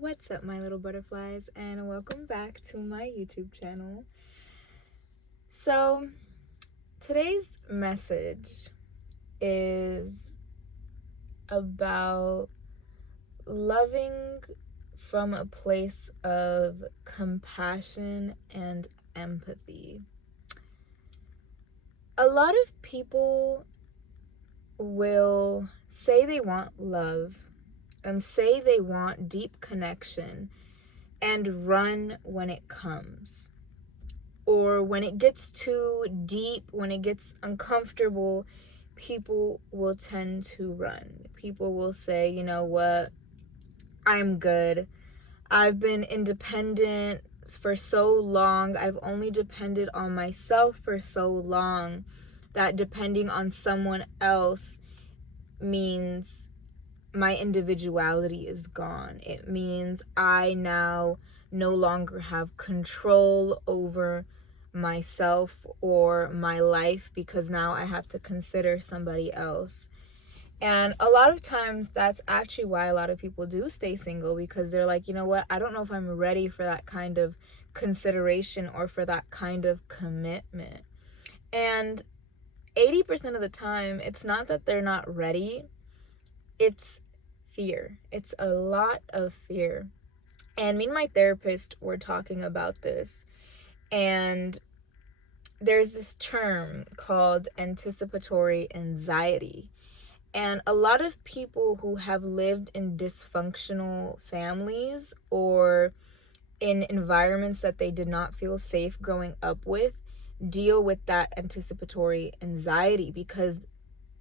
What's up, my little butterflies, and welcome back to my YouTube channel. So, today's message is about loving from a place of compassion and empathy. A lot of people will say they want love and say they want deep connection and run when it comes. Or when it gets too deep, when it gets uncomfortable, people will tend to run. People will say, you know what, I'm good. I've been independent for so long. I've only depended on myself for so long that depending on someone else means my individuality is gone. It means I now no longer have control over myself or my life because now I have to consider somebody else. And a lot of times that's actually why a lot of people do stay single, because they're like, you know what, I don't know if I'm ready for that kind of consideration or for that kind of commitment. And 80% of the time, it's not that they're not ready, it's fear. It's a lot of fear. And me and my therapist were talking about this, and there's this term called anticipatory anxiety. And a lot of people who have lived in dysfunctional families or in environments that they did not feel safe growing up with deal with that anticipatory anxiety, because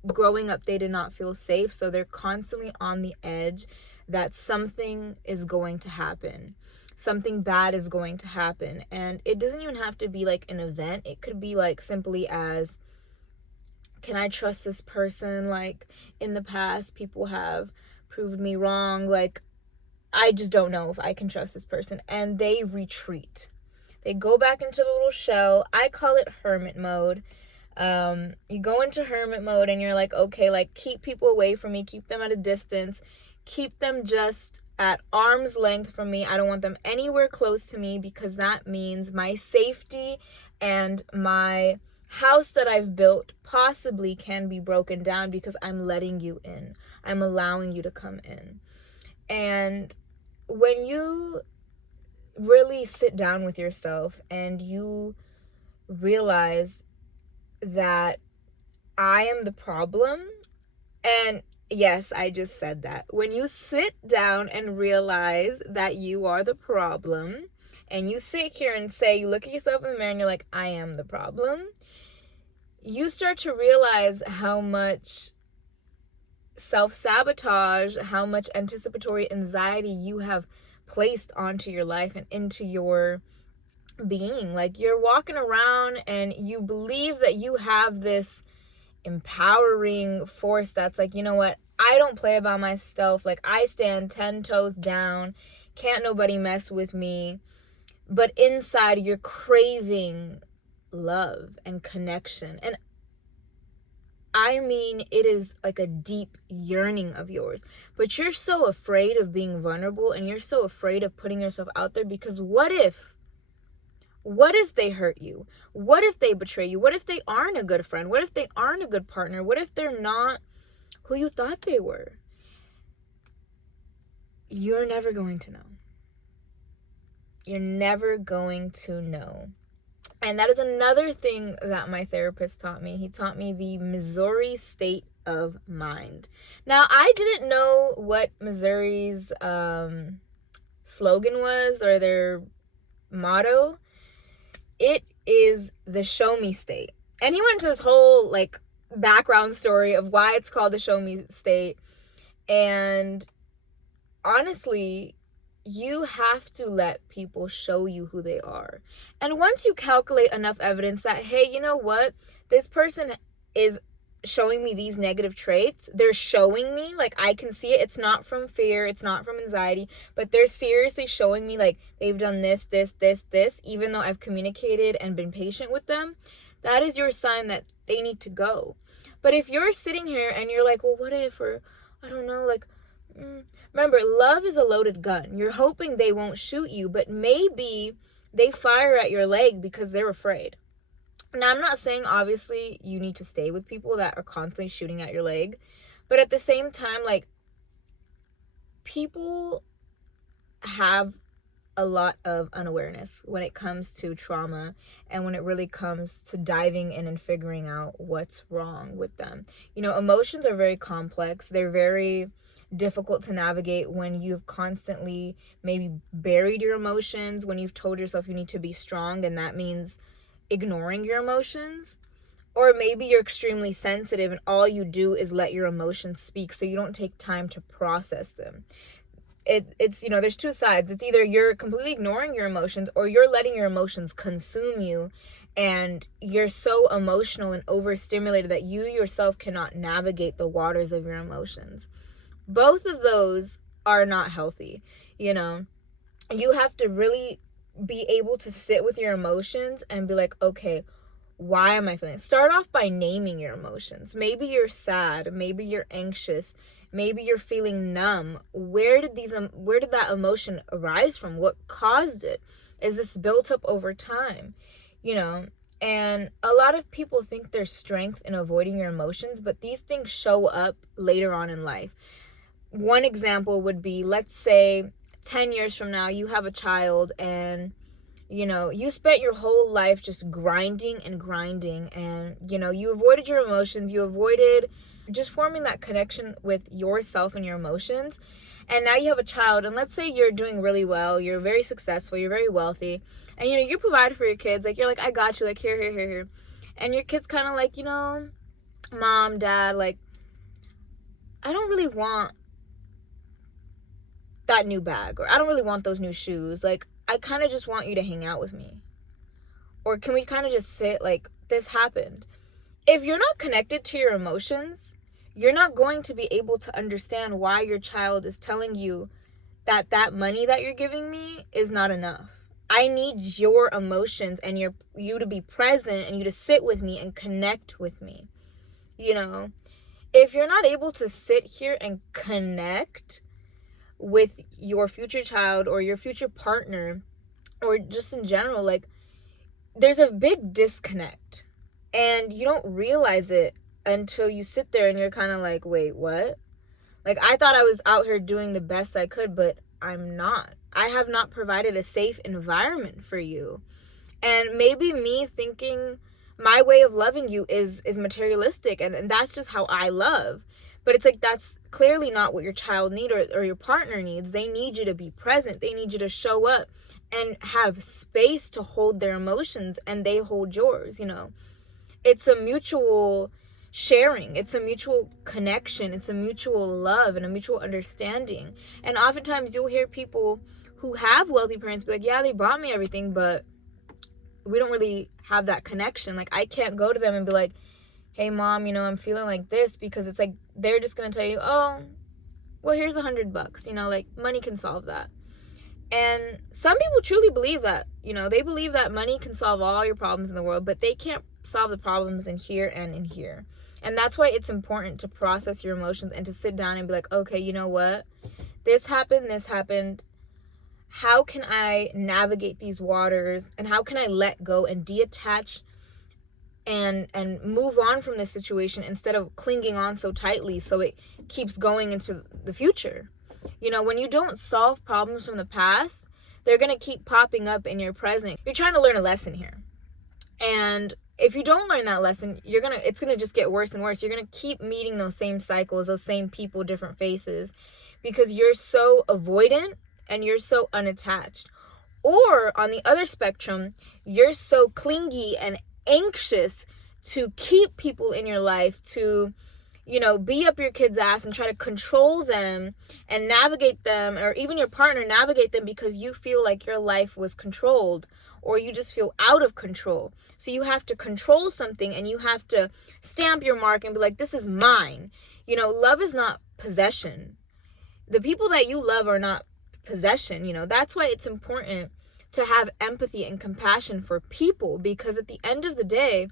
growing up they did not feel safe, so they're constantly on the edge that something is going to happen, something bad is going to happen. And it doesn't even have to be like an event. It could be like simply as, can I trust this person? Like, in the past people have proved me wrong, like I just don't know if I can trust this person, and they retreat. They go back into the little shell. I call it hermit mode. You go into hermit mode and you're like, okay, like keep people away from me, keep them at a distance, keep them just at arm's length from me. I don't want them anywhere close to me, because that means my safety and my house that I've built possibly can be broken down, because I'm letting you in. I'm allowing you to come in. And when you really sit down with yourself and you realize that I am the problem, and yes, I just said that. When you sit down and realize that you are the problem, and you sit here and say, you look at yourself in the mirror and you're like, I am the problem, you start to realize how much self-sabotage, how much anticipatory anxiety you have placed onto your life and into your being. Like, you're walking around and you believe that you have this empowering force that's like, you know what, I don't play about myself, like I stand 10 toes down, can't nobody mess with me. But inside you're craving love and connection, and I mean, it is like a deep yearning of yours, but you're so afraid of being vulnerable and you're so afraid of putting yourself out there, because what if they hurt you? What if they betray you? What if they aren't a good friend? What if they aren't a good partner? What if they're not who you thought they were? You're never going to know. You're never going to know. And that is another thing that my therapist taught me. He taught me the Missouri state of mind. Now, I didn't know what Missouri's slogan was, or their motto. It is the show me state. And he went into this whole like background story of why it's called the show me state. And honestly, you have to let people show you who they are. And once you calculate enough evidence that, hey, you know what, this person is showing me these negative traits, they're showing me, like I can see it, it's not from fear, it's not from anxiety, but they're seriously showing me like they've done this, even though I've communicated and been patient with them, that is your sign that they need to go. But if you're sitting here and you're like, well, what if, or I don't know, like Remember, love is a loaded gun. You're hoping they won't shoot you, but maybe they fire at your leg because they're afraid. Now, I'm not saying obviously you need to stay with people that are constantly shooting at your leg, but at the same time, like, people have a lot of unawareness when it comes to trauma and when it really comes to diving in and figuring out what's wrong with them. You know, emotions are very complex. They're very difficult to navigate when you've constantly maybe buried your emotions, when you've told yourself you need to be strong, and that means ignoring your emotions. Or maybe you're extremely sensitive and all you do is let your emotions speak, so you don't take time to process them. It's you know, there's two sides. It's either you're completely ignoring your emotions or you're letting your emotions consume you, and you're so emotional and overstimulated that you yourself cannot navigate the waters of your emotions. Both of those are not healthy. You know, you have to really be able to sit with your emotions and be like, okay, why am I feeling? Start off by naming your emotions. Maybe you're sad, maybe you're anxious, maybe you're feeling numb. Where did that emotion arise from? What caused it? Is this built up over time? You know, and a lot of people think there's strength in avoiding your emotions, but these things show up later on in life. One example would be, let's say 10 years from now you have a child, and you know, you spent your whole life just grinding and grinding, and you know, you avoided your emotions, you avoided just forming that connection with yourself and your emotions. And now you have a child, and let's say you're doing really well, you're very successful, you're very wealthy, and you know, you provide for your kids, like you're like, I got you, like here. And your kid's kind of like, you know, mom, dad, like, I don't really want that new bag, or I don't really want those new shoes, like I kind of just want you to hang out with me, or can we kind of just sit, like, this happened. If you're not connected to your emotions, you're not going to be able to understand why your child is telling you that that money that you're giving me is not enough. I need your emotions and you to be present and you to sit with me and connect with me. You know, if you're not able to sit here and connect with your future child or your future partner, or just in general, like, there's a big disconnect and you don't realize it until you sit there and you're kind of like, wait, what? Like, I thought I was out here doing the best I could, but I'm not. I have not provided a safe environment for you. And maybe me thinking my way of loving you is materialistic, and that's just how I love. But it's like, that's clearly not what your child needs, or your partner needs. They need you to be present. They need you to show up and have space to hold their emotions, and they hold yours. You know, it's a mutual sharing, it's a mutual connection, it's a mutual love and a mutual understanding. And oftentimes you'll hear people who have wealthy parents be like, yeah, they bought me everything, but we don't really have that connection. Like, I can't go to them and be like, hey mom, you know, I'm feeling like this, because it's like, they're just gonna tell you, oh, well, here's $100, you know, like, money can solve that. And some people truly believe that, you know, they believe that money can solve all your problems in the world, but they can't solve the problems in here and in here. And that's why it's important to process your emotions and to sit down and be like, okay, you know what? This happened. How can I navigate these waters, and how can I let go and detach and move on from this situation instead of clinging on so tightly so it keeps going into the future? You know, when you don't solve problems from the past, they're going to keep popping up in your present. You're trying to learn a lesson here. And if you don't learn that lesson, it's going to just get worse and worse. You're going to keep meeting those same cycles, those same people, different faces, because you're so avoidant and you're so unattached. Or on the other spectrum, you're so clingy and anxious to keep people in your life, to, you know, be up your kid's ass and try to control them and navigate them, or even your partner navigate them, because you feel like your life was controlled, or you just feel out of control. So you have to control something and you have to stamp your mark and be like, this is mine. You know, love is not possession. The people that you love are not possession. You know, that's why it's important to have empathy and compassion for people, because at the end of the day,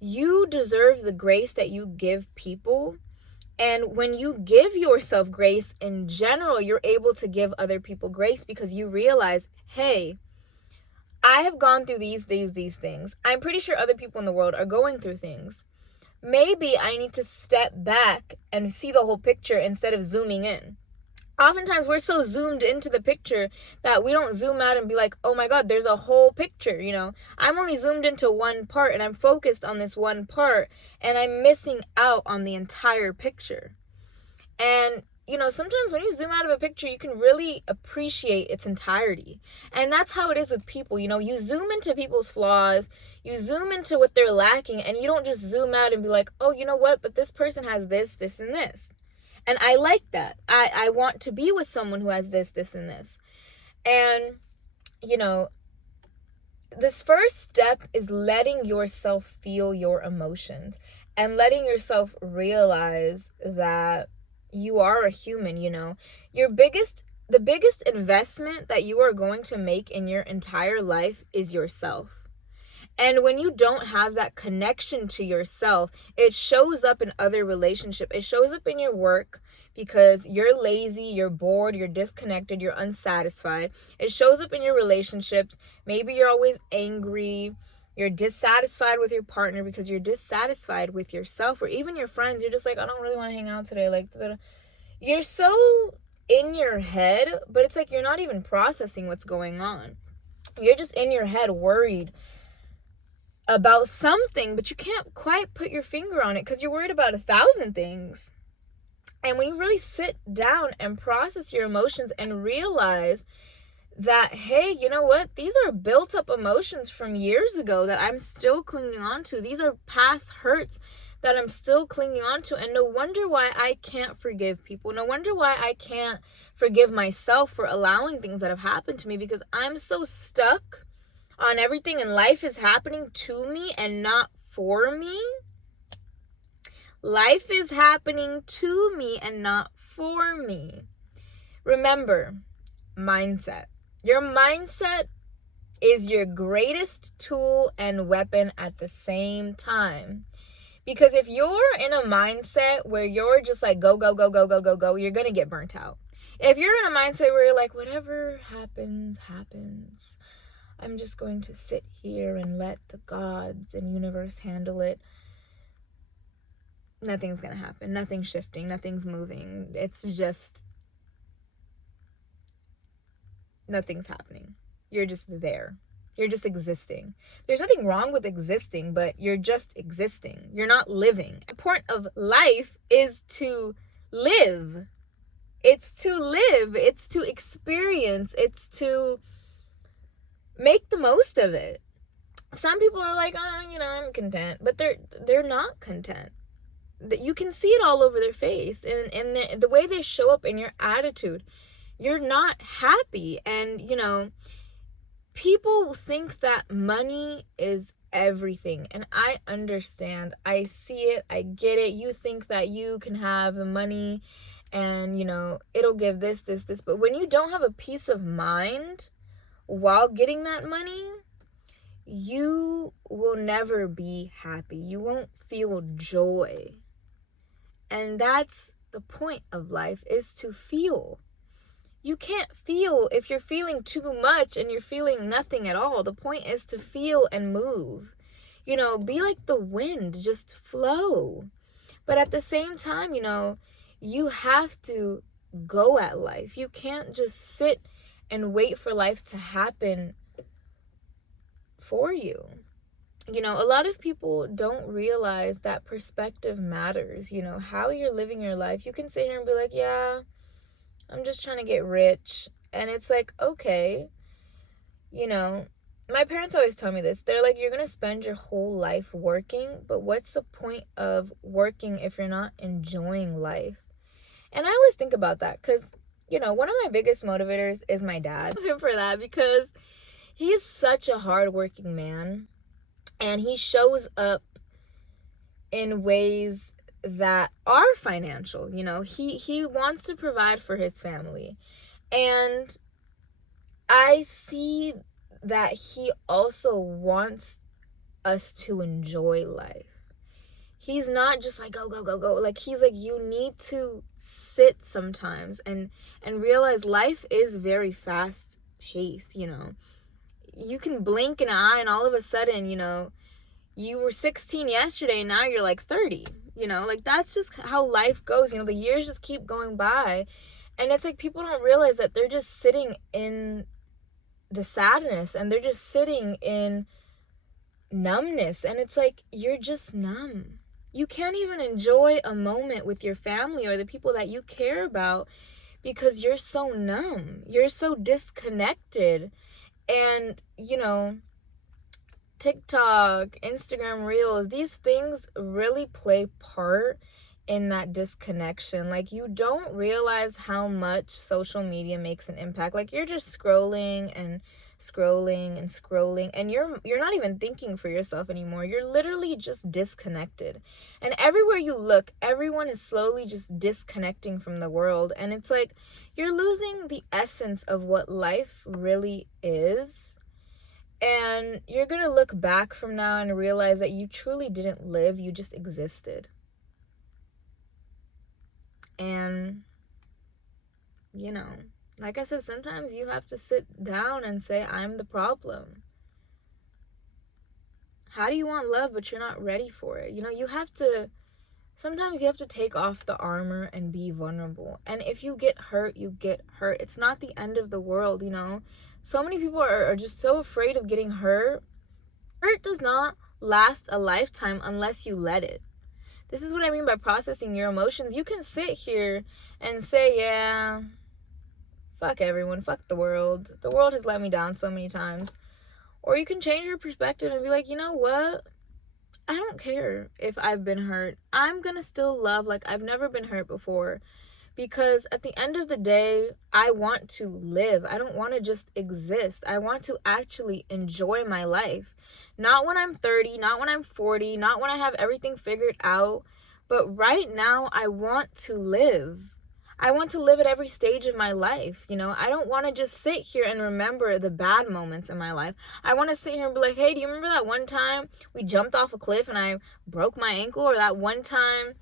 you deserve the grace that you give people, And when you give yourself grace in general, you're able to give other people grace because you realize, hey, I have gone through these things. I'm pretty sure other people in the world are going through things. Maybe I need to step back and see the whole picture instead of zooming in. Oftentimes we're so zoomed into the picture that we don't zoom out and be like, oh my God, there's a whole picture, I'm only zoomed into one part and I'm focused on this one part and I'm missing out on the entire picture. And, sometimes when you zoom out of a picture, you can really appreciate its entirety. And that's how it is with people. You zoom into people's flaws, you zoom into what they're lacking, and you don't just zoom out and be like, oh, you know what? But this person has this, this, and this. And I like that. I want to be with someone who has this, this, and this. And, this first step is letting yourself feel your emotions and letting yourself realize that you are a human. The biggest investment that you are going to make in your entire life is yourself. And when you don't have that connection to yourself, it shows up in other relationships. It shows up in your work because you're lazy, you're bored, you're disconnected, you're unsatisfied. It shows up in your relationships. Maybe you're always angry. You're dissatisfied with your partner because you're dissatisfied with yourself, or even your friends. You're just like, I don't really want to hang out today. Like, you're so in your head, but it's like you're not even processing what's going on. You're just in your head worried about something, but you can't quite put your finger on it because you're worried about 1,000 things. And when you really sit down and process your emotions and realize that, hey, you know what? These are built up emotions from years ago that I'm still clinging on to. These are past hurts that I'm still clinging on to. And no wonder why I can't forgive people. No wonder why I can't forgive myself for allowing things that have happened to me, because I'm so stuck on everything and life is happening to me and not for me. Life is happening to me and not for me. Remember, mindset. Your mindset is your greatest tool and weapon at the same time. Because if you're in a mindset where you're just like go, go, go, go, go, go, go, you're going to get burnt out. If you're in a mindset where you're like, whatever happens, happens. I'm just going to sit here and let the gods and universe handle it. Nothing's going to happen. Nothing's shifting. Nothing's moving. It's just, nothing's happening. You're just there. You're just existing. There's nothing wrong with existing, but you're just existing. You're not living. The point of life is to live. It's to live. It's to experience. It's to make the most of it. Some people are like, I'm content, but they're not content. That you can see it all over their face, and the way they show up in your attitude. You're not happy, and people think that money is everything, and I understand. I see it. I get it. You think that you can have the money, and it'll give this, but when you don't have a peace of mind while getting that money, you will never be happy. You won't feel joy. And that's the point of life, is to feel. You can't feel if you're feeling too much and you're feeling nothing at all. The point is to feel and move. Be like the wind, just flow. But at the same time, you have to go at life. You can't just sit and wait for life to happen for you. A lot of people don't realize that perspective matters. How you're living your life. You can sit here and be like, yeah, I'm just trying to get rich. And it's like, okay, my parents always tell me this. They're like, you're going to spend your whole life working, but what's the point of working if you're not enjoying life? And I always think about that because, one of my biggest motivators is my dad. I love him for that because he's such a hardworking man, and he shows up in ways that are financial. He wants to provide for his family, and I see that he also wants us to enjoy life. He's not just like, go, go, go, go. Like, he's like, you need to sit sometimes and realize life is very fast paced, you know. You can blink an eye and all of a sudden, you know, you were 16 yesterday and now you're like 30, you know. Like, that's just how life goes, you know. The years just keep going by. And it's like people don't realize that they're just sitting in the sadness and they're just sitting in numbness. And it's like, you're just numb. You can't even enjoy a moment with your family or the people that you care about because you're so numb. You're so disconnected. And, you know, TikTok, Instagram Reels, these things really play part in that disconnection. Like, you don't realize how much social media makes an impact. Like, you're just scrolling and scrolling and scrolling, and you're not even thinking for yourself anymore. You're literally just disconnected. And everywhere you look, everyone is slowly just disconnecting from the world. And it's like you're losing the essence of what life really is. And you're going to look back from now and realize that you truly didn't live, you just existed. And, you know, like I said, sometimes you have to sit down and say, I'm the problem. How do you want love, but you're not ready for it? You know, sometimes you have to take off the armor and be vulnerable. And if you get hurt, you get hurt. It's not the end of the world, you know. So many people are just so afraid of getting hurt. Hurt does not last a lifetime unless you let it. This is what I mean by processing your emotions. You can sit here and say, yeah, fuck everyone, fuck the world. The world has let me down so many times. Or you can change your perspective and be like, you know what? I don't care if I've been hurt. I'm gonna still love like I've never been hurt before. Because at the end of the day, I want to live. I don't want to just exist. I want to actually enjoy my life. Not when I'm 30, not when I'm 40, not when I have everything figured out. But right now, I want to live. I want to live at every stage of my life. You know, I don't want to just sit here and remember the bad moments in my life. I want to sit here and be like, hey, do you remember that one time we jumped off a cliff and I broke my ankle? Or that one time,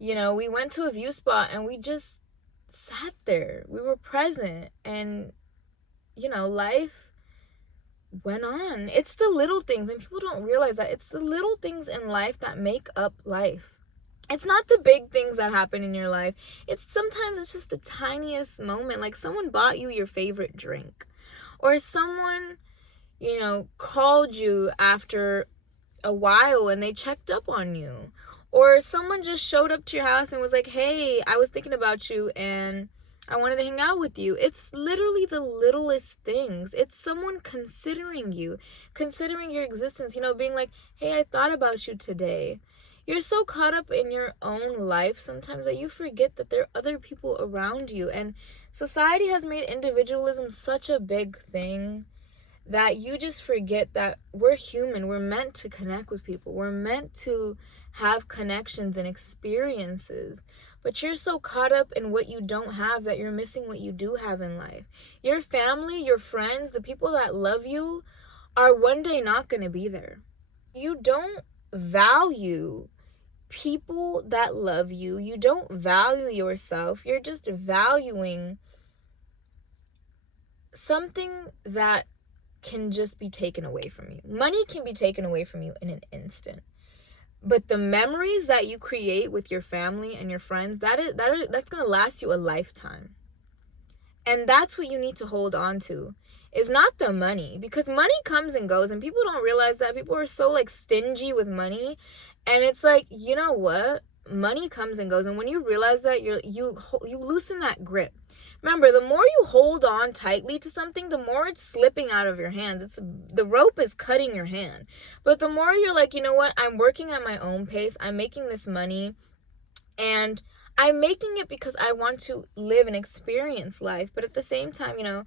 you know, we went to a view spot and we just sat there. We were present. And, you know, life went on. It's the little things. And people don't realize that. It's the little things in life that make up life. It's not the big things that happen in your life. Sometimes it's just the tiniest moment. Like someone bought you your favorite drink. Or someone, you know, called you after a while and they checked up on you. Or someone just showed up to your house and was like, hey, I was thinking about you and I wanted to hang out with you. It's literally the littlest things. It's someone considering you, considering your existence, you know, being like, hey, I thought about you today. You're so caught up in your own life sometimes that you forget that there are other people around you. And society has made individualism such a big thing that you just forget that we're human. We're meant to connect with people. We're meant to have connections and experiences. But you're so caught up in what you don't have that you're missing what you do have in life. Your family, your friends, the people that love you are one day not going to be there. You don't value people that love you. You don't value yourself. You're just valuing something that can just be taken away from you. Money can be taken away from you in an instant. But the memories that you create with your family and your friends, that's going to last you a lifetime. And that's what you need to hold on to. Is not the money, because money comes and goes and people don't realize that. People are so like stingy with money, and it's like, you know what, money comes and goes, and when you realize that, you loosen that grip. Remember, the more you hold on tightly to something, the more it's slipping out of your hands. The rope is cutting your hand. But the more you're like, you know what, I'm working at my own pace, I'm making this money, and I'm making it because I want to live and experience life. But at the same time, you know,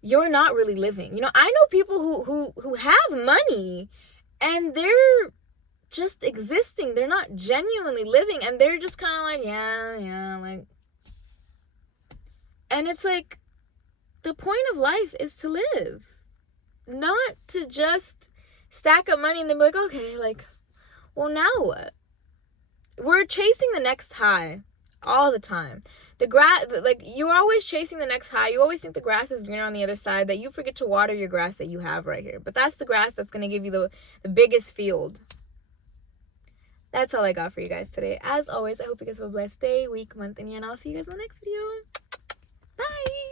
you're not really living. You know, I know people who have money and they're just existing. They're not genuinely living, and they're just kind of like, yeah, like. And it's like, the point of life is to live, not to just stack up money and then be like, okay, like, Well, now what? We're chasing the next high all the time. The grass, like, you're always chasing the next high. You always think the grass is greener on the other side, that you forget to water your grass that you have right here. But that's the grass that's going to give you the biggest field. That's all I got for you guys today. As always, I hope you guys have a blessed day, week, month, and year, and I'll see you guys in the next video. Bye!